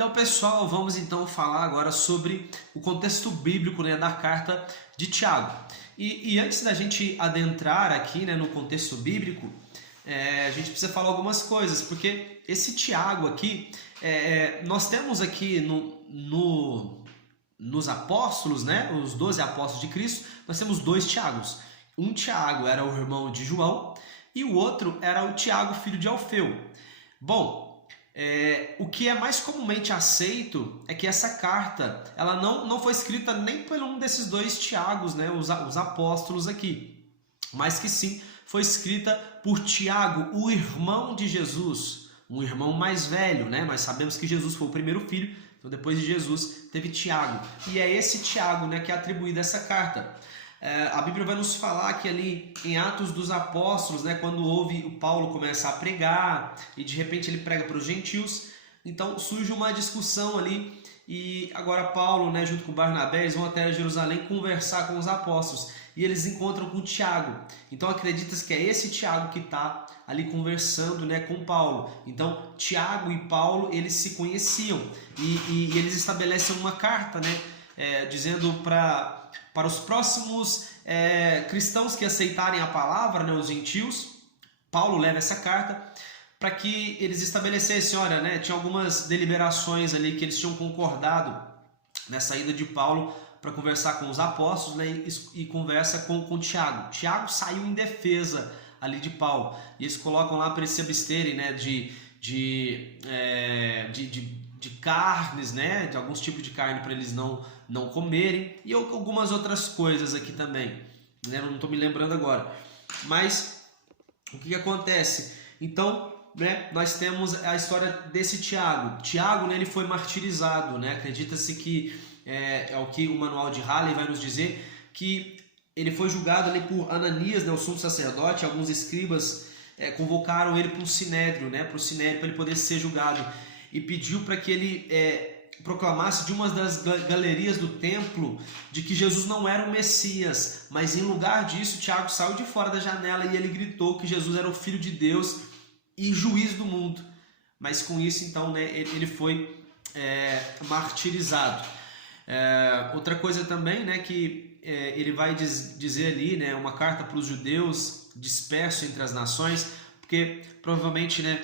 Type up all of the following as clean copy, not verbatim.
Então, pessoal, vamos então falar agora sobre o contexto bíblico, né, da carta de Tiago. E antes da gente adentrar aqui, né, no contexto bíblico, a gente precisa falar algumas coisas, porque esse Tiago aqui, nós temos aqui nos apóstolos, né, os 12 apóstolos de Cristo, nós temos dois Tiagos. Um Tiago era o irmão de João e o outro era o Tiago, filho de Alfeu. Bom, o que é mais comumente aceito é que essa carta ela não foi escrita nem por um desses dois Tiagos, né, os apóstolos aqui, mas que sim foi escrita por Tiago, o irmão de Jesus, um irmão mais velho, né? Nós sabemos que Jesus foi o primeiro filho, então depois de Jesus teve Tiago, e é esse Tiago, né, que é atribuído essa carta. A Bíblia vai nos falar que ali em Atos dos Apóstolos, né, quando houve o Paulo começar a pregar e de repente ele prega para os gentios, então surge uma discussão ali e agora Paulo, né, junto com Barnabé, eles vão até Jerusalém conversar com os apóstolos e eles encontram com Tiago. Então acredita-se que é esse Tiago que está ali conversando, né, com Paulo. Então Tiago e Paulo eles se conheciam e eles estabelecem uma carta, né, dizendo para os próximos cristãos que aceitarem a palavra, né, os gentios. Paulo leva essa carta para que eles estabelecessem, olha, né, tinha algumas deliberações ali que eles tinham concordado nessa ida de Paulo para conversar com os apóstolos, né, e conversa com Tiago. Tiago saiu em defesa ali de Paulo e eles colocam lá para eles se absterem, né, de carnes, né, de alguns tipos de carne para eles não comerem e algumas outras coisas aqui também, né, não estou me lembrando agora. Mas o que acontece? Então, né, nós temos a história desse Tiago. Tiago, né, ele foi martirizado, né? Acredita-se que é o que o manual de Halley vai nos dizer, que ele foi julgado ali por Ananias, né, o sumo sacerdote. Alguns escribas convocaram ele para o sinédrio, né, para ele poder ser julgado, e pediu para que ele proclamasse de uma das galerias do templo de que Jesus não era o Messias, mas em lugar disso Tiago saiu de fora da janela e ele gritou que Jesus era o Filho de Deus e juiz do mundo. Mas com isso então, né, ele foi martirizado. Outra coisa também, né, que ele vai dizer ali, né, uma carta para os judeus dispersos entre as nações, porque provavelmente, né,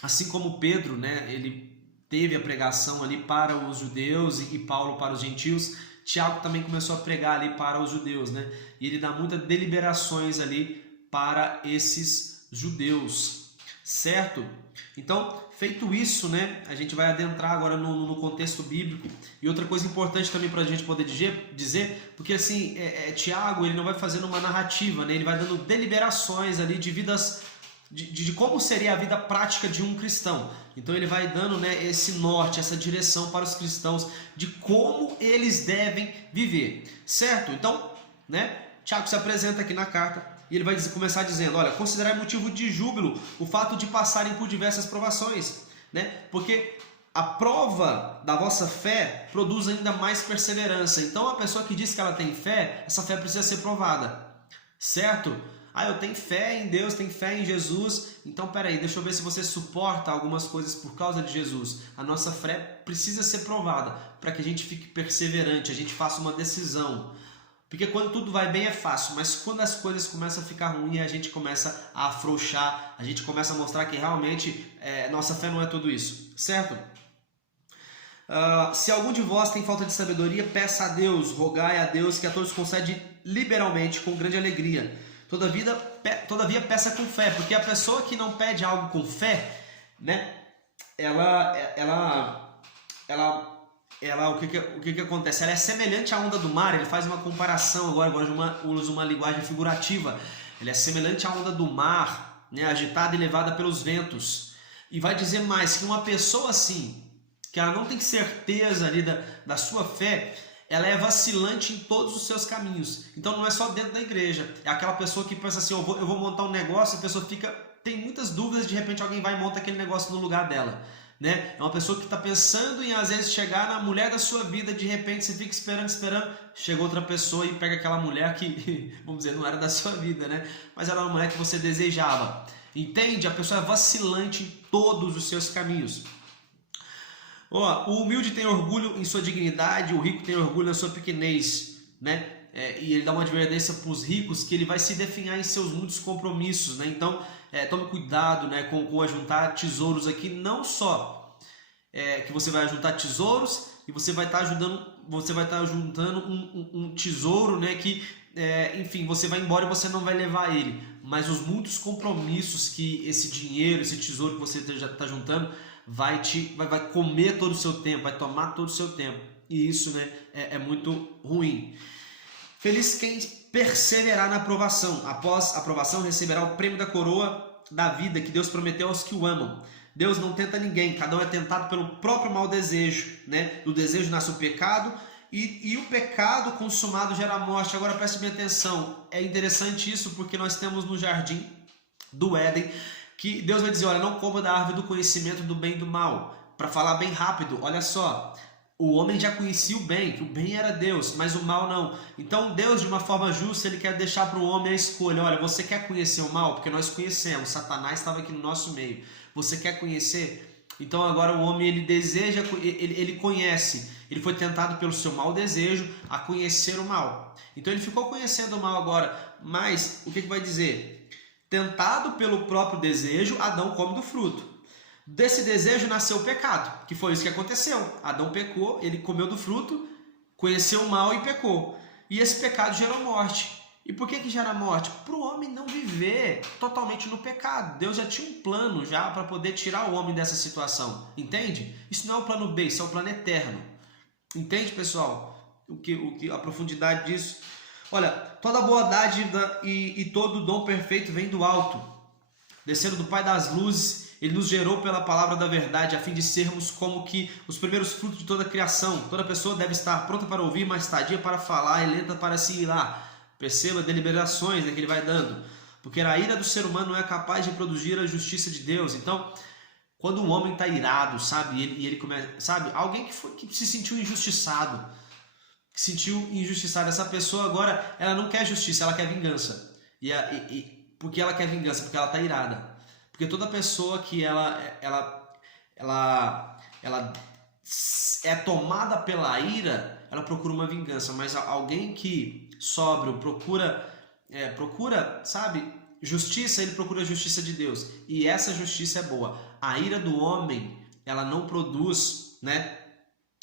assim como Pedro, né, ele teve a pregação ali para os judeus e Paulo para os gentios, Tiago também começou a pregar ali para os judeus, né, e ele dá muitas deliberações ali para esses judeus, certo? Então, feito isso, né, a gente vai adentrar agora no contexto bíblico. E outra coisa importante também para a gente poder dizer, porque assim, Tiago ele não vai fazendo uma narrativa, né, ele vai dando deliberações ali de vidas, de como seria a vida prática de um cristão. Então ele vai dando, né, esse norte, essa direção para os cristãos de como eles devem viver, certo? Então, né, Tiago se apresenta aqui na carta e ele vai começar dizendo, olha, considerai motivo de júbilo o fato de passarem por diversas provações, né? Porque a prova da vossa fé produz ainda mais perseverança. Então a pessoa que diz que ela tem fé, essa fé precisa ser provada, certo? Eu tenho fé em Deus, tenho fé em Jesus, então peraí, deixa eu ver se você suporta algumas coisas por causa de Jesus. A nossa fé precisa ser provada para que a gente fique perseverante, a gente faça uma decisão. Porque quando tudo vai bem é fácil, mas quando as coisas começam a ficar ruins, a gente começa a afrouxar, a gente começa a mostrar que realmente nossa fé não é tudo isso, certo? Se algum de vós tem falta de sabedoria, peça a Deus, rogai a Deus que a todos concede liberalmente, com grande alegria. Todavia peça com fé, porque a pessoa que não pede algo com fé, né, o que acontece? Ela é semelhante à onda do mar. Ele faz uma comparação, agora usa uma linguagem figurativa. Ele é semelhante à onda do mar, né, agitada e levada pelos ventos. E vai dizer mais, que uma pessoa assim, que ela não tem certeza ali da sua fé, ela é vacilante em todos os seus caminhos. Então não é só dentro da igreja. É aquela pessoa que pensa assim, eu vou montar um negócio, a pessoa tem muitas dúvidas, de repente alguém vai e monta aquele negócio no lugar dela. Né? É uma pessoa que está pensando em às vezes chegar na mulher da sua vida, de repente você fica esperando, chega outra pessoa e pega aquela mulher que, vamos dizer, não era da sua vida, né? Mas era uma mulher que você desejava. Entende? A pessoa é vacilante em todos os seus caminhos. Ó, o humilde tem orgulho em sua dignidade, o rico tem orgulho na sua pequenez, né? E ele dá uma advertência para os ricos que ele vai se definhar em seus muitos compromissos, né? Então, tome cuidado, né, com ajuntar tesouros aqui, não só que você vai ajuntar tesouros e você vai estar juntando um tesouro, né, que enfim, você vai embora e você não vai levar ele, mas os muitos compromissos que esse dinheiro, esse tesouro que você já está juntando vai comer todo o seu tempo, vai tomar todo o seu tempo, e isso, né, é muito ruim. Feliz quem perseverar na aprovação. Após a aprovação, receberá o prêmio da coroa da vida que Deus prometeu aos que o amam. Deus não tenta ninguém, cada um é tentado pelo próprio mau desejo, né? Do desejo nasce o pecado e o pecado consumado gera a morte. Agora preste bem atenção, é interessante isso porque nós temos no jardim do Éden que Deus vai dizer, olha, não coma da árvore do conhecimento do bem e do mal. Para falar bem rápido, olha só, o homem já conhecia o bem, que o bem era Deus, mas o mal não. Então Deus, de uma forma justa, ele quer deixar para o homem a escolha. Olha, você quer conhecer o mal? Porque nós conhecemos, Satanás estava aqui no nosso meio. Você quer conhecer? Então agora o homem, ele deseja, ele conhece. Ele foi tentado pelo seu mau desejo a conhecer o mal. Então ele ficou conhecendo o mal agora. Mas o que vai dizer? Tentado pelo próprio desejo, Adão come do fruto. Desse desejo nasceu o pecado, que foi isso que aconteceu. Adão pecou, ele comeu do fruto, conheceu o mal e pecou. E esse pecado gerou morte. E por que gera morte? Para o homem não viver totalmente no pecado. Deus já tinha um plano já para poder tirar o homem dessa situação. Entende? Isso não é o plano B, isso é o plano eterno. Entende, pessoal? A profundidade disso? Olha, toda boa dádiva e todo dom perfeito vem do alto, descendo do Pai das luzes. Ele nos gerou pela palavra da verdade, a fim de sermos como que os primeiros frutos de toda a criação. Toda pessoa deve estar pronta para ouvir, mas tardia para falar e lenta para se irar. Perceba deliberações, né, que ele vai dando. Porque a ira do ser humano não é capaz de produzir a justiça de Deus. Então, quando um homem está irado, sabe, ele começa, sabe, alguém que se sentiu injustiçado, essa pessoa agora, ela não quer justiça, ela quer vingança. Porque ela quer vingança? Porque ela está irada. Porque toda pessoa que ela é tomada pela ira, ela procura uma vingança. Mas alguém que sóbrio procura, sabe, justiça, ele procura a justiça de Deus. E essa justiça é boa. A ira do homem, ela não produz, né?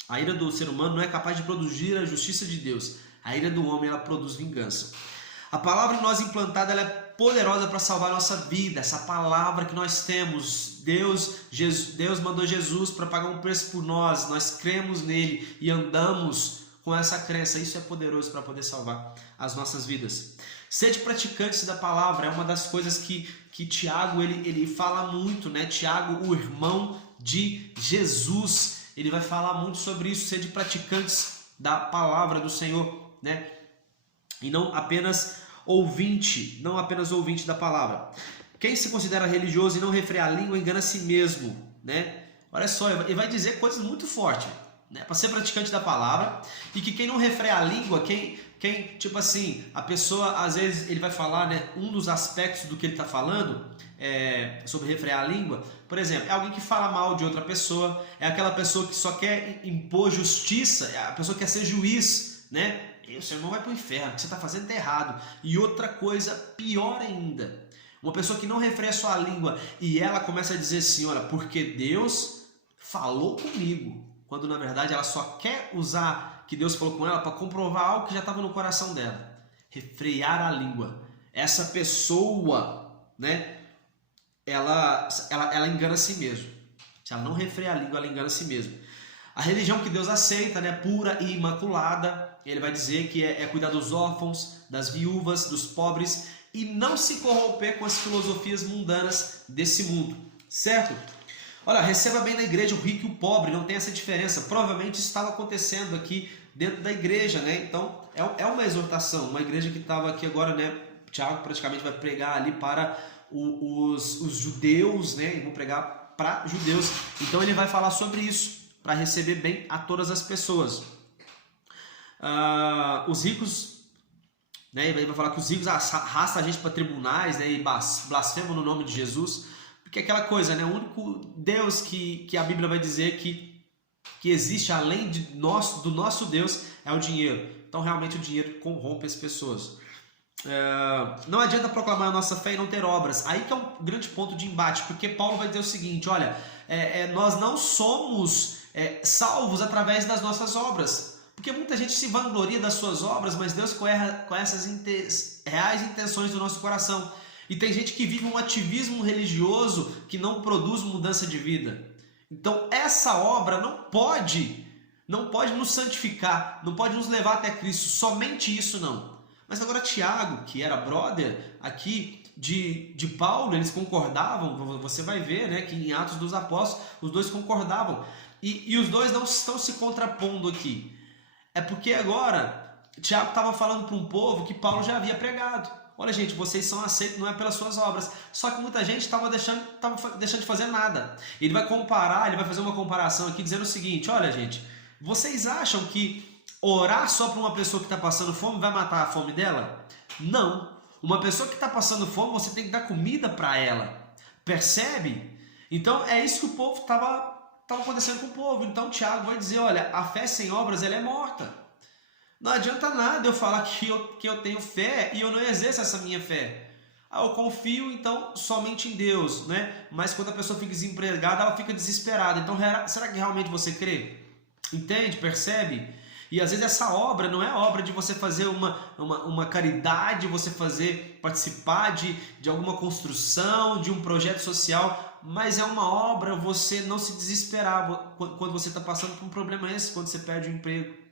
A ira do ser humano não é capaz de produzir a justiça de Deus. A ira do homem, ela produz vingança. A palavra em nós implantada, ela é poderosa para salvar a nossa vida. Essa palavra que nós temos, Deus mandou Jesus para pagar um preço por nós. Nós cremos nele e andamos com essa crença. Isso é poderoso para poder salvar as nossas vidas. Sede praticantes da palavra é uma das coisas que Tiago ele fala muito, né? Tiago, o irmão de Jesus, ele vai falar muito sobre isso. Sede praticantes da palavra do Senhor, né? E não apenas ouvinte da palavra. Quem se considera religioso e não refreia a língua engana a si mesmo, né? Olha só, ele vai dizer coisas muito fortes, né? Para ser praticante da palavra, e que quem não refreia a língua, quem tipo assim, a pessoa às vezes ele vai falar, né? Um dos aspectos do que ele está falando sobre refrear a língua, por exemplo, é alguém que fala mal de outra pessoa, é aquela pessoa que só quer impor justiça, é a pessoa que quer ser juiz, né? E o seu irmão vai para o inferno, o que você está fazendo está errado. E outra coisa pior ainda, uma pessoa que não refreia sua língua e ela começa a dizer assim, olha, porque Deus falou comigo, quando na verdade ela só quer usar que Deus falou com ela para comprovar algo que já estava no coração dela. Refrear a língua. Essa pessoa, né, ela engana a si mesma. Se ela não refrear a língua, ela engana a si mesma. A religião que Deus aceita, né, pura e imaculada, ele vai dizer que é cuidar dos órfãos, das viúvas, dos pobres e não se corromper com as filosofias mundanas desse mundo, certo? Olha, receba bem na igreja o rico e o pobre, não tem essa diferença. Provavelmente isso estava acontecendo aqui dentro da igreja, né? Então é uma exortação, uma igreja que estava aqui agora, né? Tiago praticamente vai pregar ali para os judeus, né? E vou pregar para judeus. Então ele vai falar sobre isso, para receber bem a todas as pessoas. Os ricos, né, ele vai falar que os ricos arrastam a gente para tribunais, né, e blasfemam no nome de Jesus, porque é aquela coisa, né, o único Deus que a Bíblia vai dizer que que existe além do nosso Deus é o dinheiro. Então realmente o dinheiro corrompe as pessoas. Não adianta proclamar a nossa fé e não ter obras. Aí que é um grande ponto de embate, porque Paulo vai dizer o seguinte: olha, nós não somos salvos através das nossas obras, porque muita gente se vangloria das suas obras, mas Deus conhece as reais intenções do nosso coração. E tem gente que vive um ativismo religioso que não produz mudança de vida. Então essa obra não pode nos santificar, não pode nos levar até Cristo, somente isso não. Mas agora Tiago, que era brother aqui de Paulo, eles concordavam, você vai ver, né, que em Atos dos Apóstolos os dois concordavam, e os dois não estão se contrapondo aqui. É porque agora Tiago estava falando para um povo que Paulo já havia pregado. Olha, gente, vocês são aceitos não é pelas suas obras. Só que muita gente estava deixando de fazer nada. Ele vai fazer uma comparação aqui dizendo o seguinte: olha, gente, vocês acham que orar só para uma pessoa que está passando fome vai matar a fome dela? Não. Uma pessoa que está passando fome, você tem que dar comida para ela. Percebe? Então é isso que o povo estava acontecendo com o povo. Então Tiago vai dizer: olha, a fé sem obras ela é morta. Não adianta nada eu falar que eu tenho fé e eu não exerço essa minha fé. Eu confio então somente em Deus, né? Mas quando a pessoa fica desempregada, ela fica desesperada. Então será que realmente você crê? Entende? Percebe? E às vezes essa obra não é obra de você fazer uma caridade, você participar de alguma construção, de um projeto social, mas é uma obra você não se desesperar quando você está passando por um problema esse, quando você perde o emprego.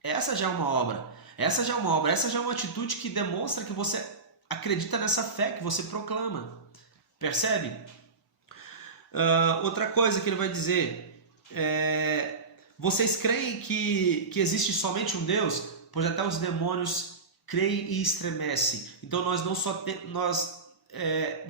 Essa já é uma obra, essa já é uma atitude que demonstra que você acredita nessa fé que você proclama. Percebe? Outra coisa que ele vai dizer vocês creem que existe somente um Deus? Pois até os demônios creem e estremecem. Então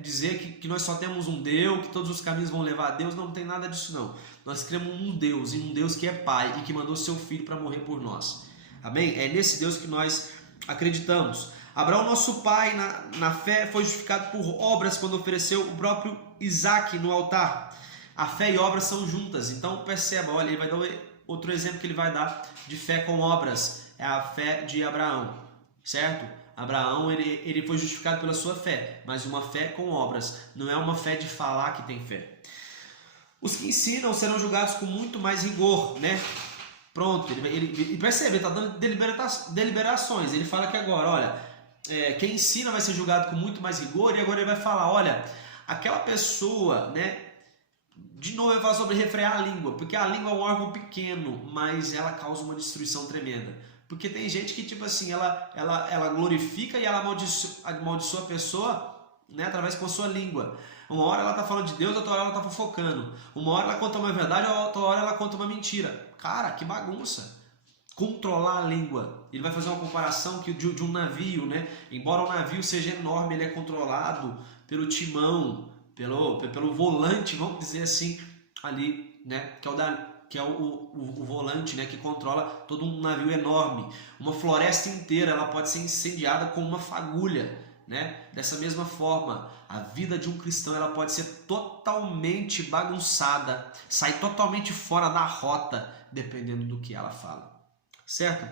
dizer que nós só temos um Deus, que todos os caminhos vão levar a Deus, não tem nada disso não. Nós cremos em um Deus que é Pai e que mandou seu Filho para morrer por nós. Amém? É nesse Deus que nós acreditamos. Abraão, nosso pai, na fé, foi justificado por obras quando ofereceu o próprio Isaac no altar. A fé e obras são juntas. Então perceba, olha, ele vai dar outro exemplo que ele vai dar de fé com obras. É a fé de Abraão, certo? Abraão, ele foi justificado pela sua fé, mas uma fé com obras. Não é uma fé de falar que tem fé. Os que ensinam serão julgados com muito mais rigor, né? Pronto, ele percebe, ele está dando deliberações. Ele fala que agora, olha, quem ensina vai ser julgado com muito mais rigor. E agora ele vai falar, olha, aquela pessoa, né? De novo ele fala sobre refrear a língua, porque a língua é um órgão pequeno, mas ela causa uma destruição tremenda. Porque tem gente que, tipo assim, ela glorifica e ela amaldiçoa a pessoa, né, através com a sua língua. Uma hora ela está falando de Deus, outra hora ela está fofocando. Uma hora ela conta uma verdade, outra hora ela conta uma mentira. Cara, que bagunça. Controlar a língua. Ele vai fazer uma comparação de um navio, né? Embora o navio seja enorme, ele é controlado pelo timão, pelo volante, vamos dizer assim, ali, né? Que é o volante, né? Que controla todo um navio enorme. Uma floresta inteira ela pode ser incendiada com uma fagulha, né? Dessa mesma forma, a vida de um cristão ela pode ser totalmente bagunçada, sair totalmente fora da rota, dependendo do que ela fala, certo?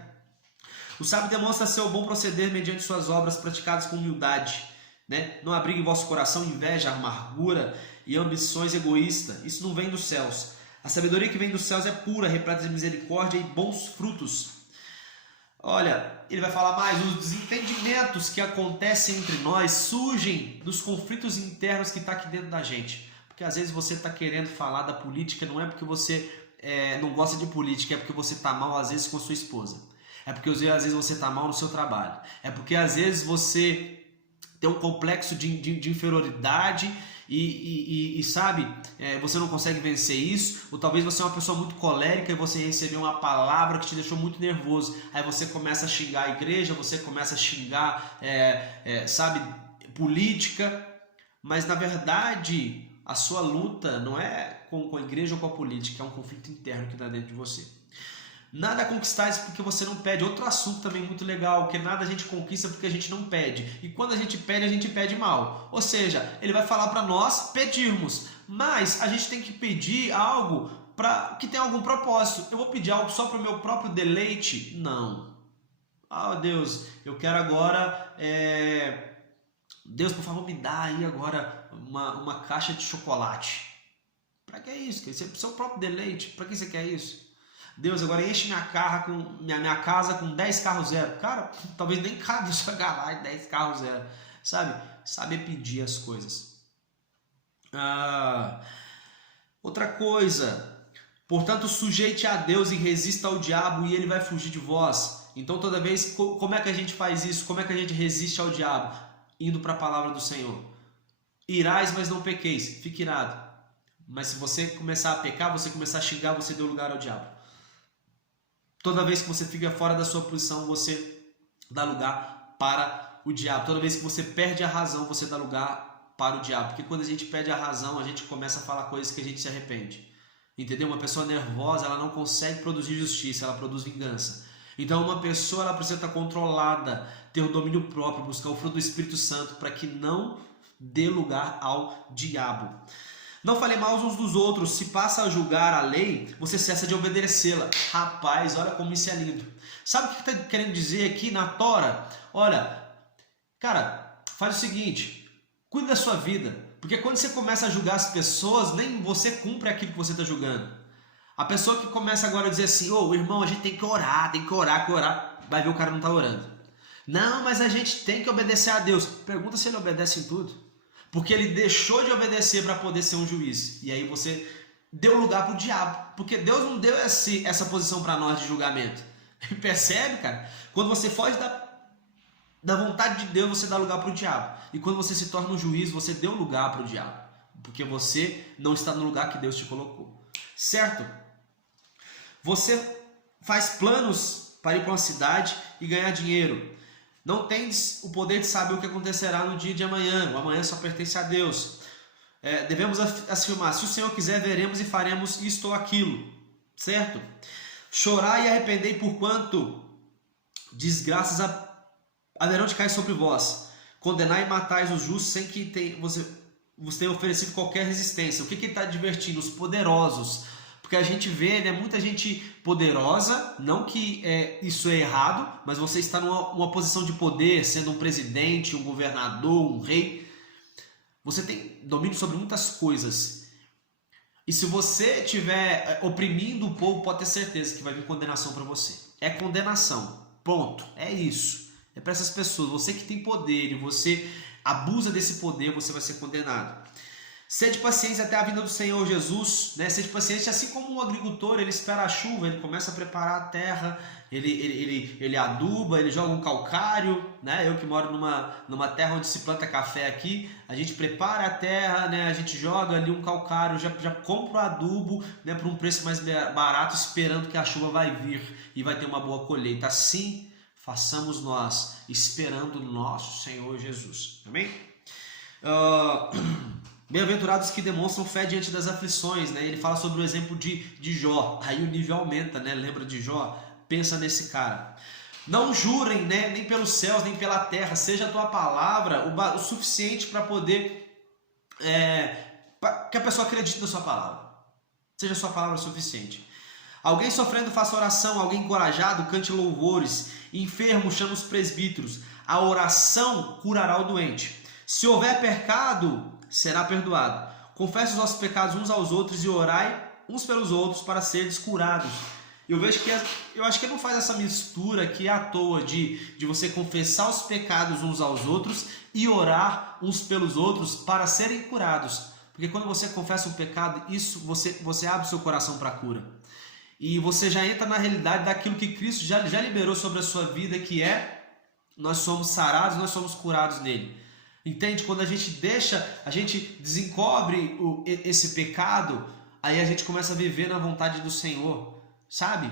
O sábio demonstra seu bom proceder mediante suas obras praticadas com humildade, né? Não abrigue em vosso coração inveja, amargura e ambições egoístas. Isso não vem dos céus. A sabedoria que vem dos céus é pura, repleta de misericórdia e bons frutos. Olha, ele vai falar mais, os desentendimentos que acontecem entre nós surgem dos conflitos internos que está aqui dentro da gente. Porque às vezes você está querendo falar da política, não é porque você não gosta de política, é porque você está mal às vezes com a sua esposa. É porque às vezes você está mal no seu trabalho. É porque às vezes você tem um complexo de inferioridade e sabe, você não consegue vencer isso, ou talvez você é uma pessoa muito colérica e você recebeu uma palavra que te deixou muito nervoso, aí você começa a xingar a igreja, você começa a xingar, sabe, política, mas na verdade a sua luta não é com a igreja ou com a política, é um conflito interno que está dentro de você. Nada conquistais porque você não pede. Outro assunto também muito legal, que nada a gente conquista porque a gente não pede. E quando a gente pede mal. Ou seja, ele vai falar para nós pedirmos, mas a gente tem que pedir algo que tem algum propósito. Eu vou pedir algo só para o meu próprio deleite? Não. Ah, Deus, eu quero agora... Deus, por favor, me dá aí agora uma caixa de chocolate. Para que é isso? Isso é pro seu próprio deleite. Para que você quer isso? Deus, agora enche minha casa com 10 carros zero. Cara, talvez nem cabe na sua garagem 10 carros zero. Sabe pedir as coisas. Outra coisa. Portanto, sujeite a Deus e resista ao diabo e ele vai fugir de vós. Então, toda vez, como é que a gente faz isso? Como é que a gente resiste ao diabo? Indo para a palavra do Senhor. Irais, mas não pequeis. Fique irado. Mas se você começar a pecar, você começar a xingar, você deu lugar ao diabo. Toda vez que você fica fora da sua posição, você dá lugar para o diabo. Toda vez que você perde a razão, você dá lugar para o diabo. Porque quando a gente perde a razão, a gente começa a falar coisas que a gente se arrepende. Entendeu? Uma pessoa nervosa, ela não consegue produzir justiça, ela produz vingança. Então uma pessoa, ela precisa estar controlada, ter o domínio próprio, buscar o fruto do Espírito Santo para que não dê lugar ao diabo. Não fale mal uns dos outros. Se passa a julgar a lei, você cessa de obedecê-la. Rapaz, olha como isso é lindo. Sabe o que está querendo dizer aqui na Tora? Olha, cara, faz o seguinte. Cuide da sua vida. Porque quando você começa a julgar as pessoas, nem você cumpre aquilo que você está julgando. A pessoa que começa agora a dizer assim, irmão, a gente tem que orar, vai ver o cara não está orando. Não, mas a gente tem que obedecer a Deus. Pergunta se ele obedece em tudo. Porque ele deixou de obedecer para poder ser um juiz. E aí você deu lugar para o diabo. Porque Deus não deu essa posição para nós de julgamento. Percebe, cara? Quando você foge da vontade de Deus, você dá lugar para o diabo. E quando você se torna um juiz, você deu lugar para o diabo. Porque você não está no lugar que Deus te colocou. Certo? Você faz planos para ir para uma cidade e ganhar dinheiro. Não tens o poder de saber o que acontecerá no dia de amanhã. O amanhã só pertence a Deus. Devemos afirmar, se o Senhor quiser, veremos e faremos isto ou aquilo. Certo? Chorai e arrependei porquanto desgraças haverão de cair sobre vós. Condenai e matais os justos sem que vos tenha oferecido qualquer resistência. O que ele está advertindo? Os poderosos. Porque a gente vê, né, muita gente poderosa, não que isso é errado, mas você está numa posição de poder, sendo um presidente, um governador, um rei. Você tem domínio sobre muitas coisas. E se você estiver oprimindo o povo, pode ter certeza que vai vir condenação para você. É condenação. Ponto. É isso. É para essas pessoas. Você que tem poder e você abusa desse poder, você vai ser condenado. Sede paciente até a vinda do Senhor Jesus, né? Sede paciente, assim como um agricultor, ele espera a chuva, ele começa a preparar a terra, ele aduba, ele joga um calcário, né? Eu que moro numa terra onde se planta café aqui, a gente prepara a terra, né? A gente joga ali um calcário, já compra o adubo, né? Por um preço mais barato, esperando que a chuva vai vir e vai ter uma boa colheita. Assim façamos nós, esperando o nosso Senhor Jesus. Amém? Bem-aventurados que demonstram fé diante das aflições, né? Ele fala sobre o exemplo de Jó. Aí o nível aumenta, né? Lembra de Jó? Pensa nesse cara. Não jurem, né? Nem pelos céus, nem pela terra. Seja a tua palavra o suficiente para poder que a pessoa acredite na sua palavra. Seja a sua palavra suficiente. Alguém sofrendo, faça oração. Alguém encorajado, cante louvores. Enfermo, chama os presbíteros. A oração curará o doente. Se houver pecado, será perdoado. Confesse os nossos pecados uns aos outros e orai uns pelos outros para seres curados. Eu acho que ele não faz essa mistura aqui à toa de você confessar os pecados uns aos outros e orar uns pelos outros para serem curados. Porque quando você confessa um pecado, isso você abre seu coração para a cura. E você já entra na realidade daquilo que Cristo já liberou sobre a sua vida, que nós somos sarados, nós somos curados nele. Entende? Quando a gente desencobre esse pecado, aí a gente começa a viver na vontade do Senhor, sabe?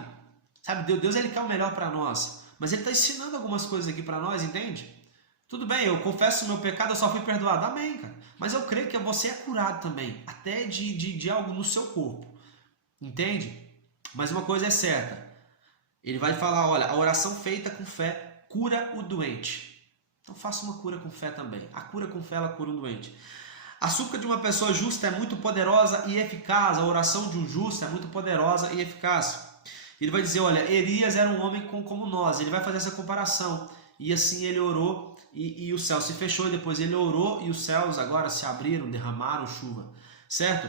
Deus ele quer o melhor para nós, mas ele está ensinando algumas coisas aqui para nós, entende? Tudo bem, eu confesso o meu pecado, eu só fui perdoado, amém, cara. Mas eu creio que você é curado também, até de algo no seu corpo, entende? Mas uma coisa é certa, ele vai falar, olha, a oração feita com fé cura o doente. Então faça uma cura com fé também. A cura com fé, ela cura o doente. A súplica de uma pessoa justa é muito poderosa e eficaz. A oração de um justo é muito poderosa e eficaz. Ele vai dizer, olha, Elias era um homem como nós. Ele vai fazer essa comparação. E assim ele orou e o céu se fechou. Depois ele orou e os céus agora se abriram, derramaram chuva. Certo?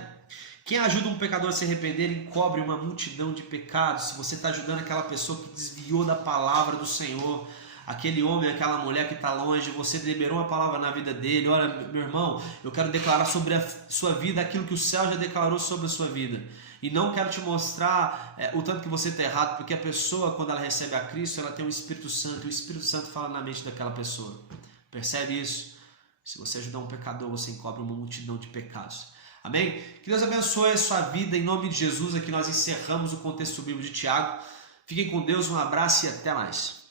Quem ajuda um pecador a se arrepender encobre uma multidão de pecados. Se você está ajudando aquela pessoa que desviou da palavra do Senhor, aquele homem, aquela mulher que está longe, você liberou uma palavra na vida dele. Olha, meu irmão, eu quero declarar sobre a sua vida aquilo que o céu já declarou sobre a sua vida. E não quero te mostrar o tanto que você está errado, porque a pessoa, quando ela recebe a Cristo, ela tem o Espírito Santo, e o Espírito Santo fala na mente daquela pessoa. Percebe isso? Se você ajudar um pecador, você encobre uma multidão de pecados. Amém? Que Deus abençoe a sua vida em nome de Jesus. Aqui nós encerramos o contexto bíblico de Tiago. Fiquem com Deus, um abraço e até mais.